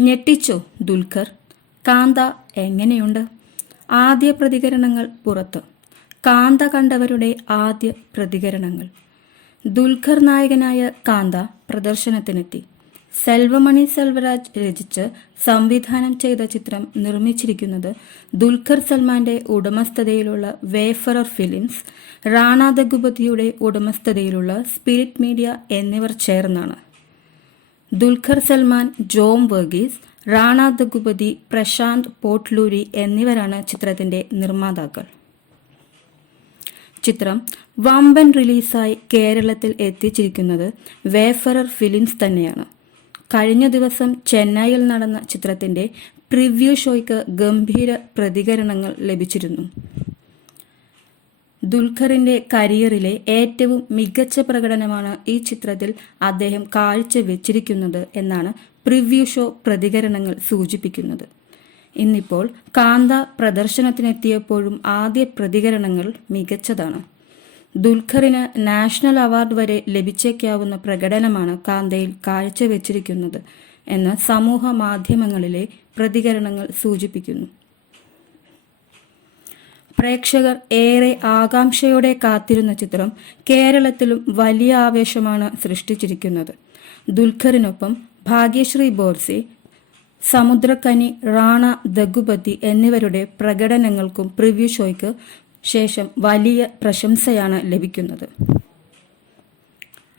ഞെട്ടിച്ചോ ദുൽഖർ? കാന്ത എങ്ങനെയുണ്ട്? ആദ്യ പ്രതികരണങ്ങൾ പുറത്ത്. കാന്ത കണ്ടവരുടെ ആദ്യ പ്രതികരണങ്ങൾ. ദുൽഖർ നായകനായ കാന്ത പ്രദർശനത്തിനെത്തി. സെൽവമണി സെൽവരാജ് രചിച്ച് സംവിധാനം ചെയ്ത ചിത്രം നിർമ്മിച്ചിരിക്കുന്നത് ദുൽഖർ സൽമാന്റെ ഉടമസ്ഥതയിലുള്ള വേഫറർ ഫിലിംസ് റാണ ദഗുപതിയുടെ ഉടമസ്ഥതയിലുള്ള സ്പിരിറ്റ് മീഡിയ എന്നിവർ ചേർന്നാണ്. ദുൽഖർ സൽമാൻ ജോം വർഗീസ് റാണ ദഗുപതി പ്രശാന്ത് പോട്ട്ലൂരി എന്നിവരാണ് ചിത്രത്തിന്റെ നിർമ്മാതാക്കൾ. ചിത്രം വമ്പൻ റിലീസായി കേരളത്തിൽ എത്തിച്ചിരിക്കുന്നത് വേഫറർ ഫിലിംസ് തന്നെയാണ്. കഴിഞ്ഞ ദിവസം ചെന്നൈയിൽ നടന്ന ചിത്രത്തിന്റെ പ്രിവ്യൂ ഷോയ്ക്ക് ഗംഭീര പ്രതികരണങ്ങൾ ലഭിച്ചിരുന്നു. ദുൽഖറിന്റെ കരിയറിലെ ഏറ്റവും മികച്ച പ്രകടനമാണ് ഈ ചിത്രത്തിൽ അദ്ദേഹം കാഴ്ചവെച്ചിരിക്കുന്നത് എന്നാണ് പ്രിവ്യൂ ഷോ പ്രതികരണങ്ങൾ സൂചിപ്പിക്കുന്നത്. ഇന്നിപ്പോൾ കാന്ത പ്രദർശനത്തിനെത്തിയപ്പോഴും ആദ്യ പ്രതികരണങ്ങൾ മികച്ചതാണ്. ദുൽഖറിന് നാഷണൽ അവാർഡ് വരെ ലഭിച്ചേക്കാവുന്ന പ്രകടനമാണ് കാന്തയിൽ കാഴ്ചവെച്ചിരിക്കുന്നത് എന്ന് സമൂഹ മാധ്യമങ്ങളിലെ പ്രതികരണങ്ങൾ സൂചിപ്പിക്കുന്നു. പ്രേക്ഷകർ ഏറെ ആകാംക്ഷയോടെ കാത്തിരുന്ന ചിത്രം കേരളത്തിലും വലിയ ആവേശമാണ് സൃഷ്ടിച്ചിരിക്കുന്നത്. ദുൽഖറിനൊപ്പം ഭാഗ്യശ്രീ ബോർസി സമുദ്രക്കനി റാണ ദഗുപതി എന്നിവരുടെ പ്രകടനങ്ങൾക്കും പ്രിവ്യൂ ഷോയ്ക്ക് ശേഷം വലിയ പ്രശംസയാണ് ലഭിക്കുന്നത്.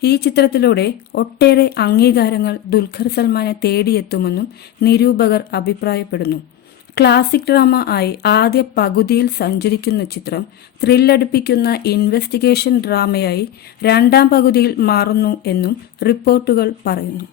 ഈ ചിത്രത്തിലൂടെ ഒട്ടേറെ അംഗീകാരങ്ങൾ ദുൽഖർ സൽമാനെ തേടിയെത്തുമെന്നും നിരൂപകർ അഭിപ്രായപ്പെടുന്നു. ക്ലാസിക് ഡ്രാമ ആയി ആദ്യ പകുതിയിൽ സഞ്ചരിക്കുന്ന ചിത്രം ത്രില്ലടിപ്പിക്കുന്ന ഇൻവെസ്റ്റിഗേഷൻ ഡ്രാമയായി രണ്ടാം പകുതിയിൽ മാറുന്നു എന്നും റിപ്പോർട്ടുകൾ പറയുന്നു.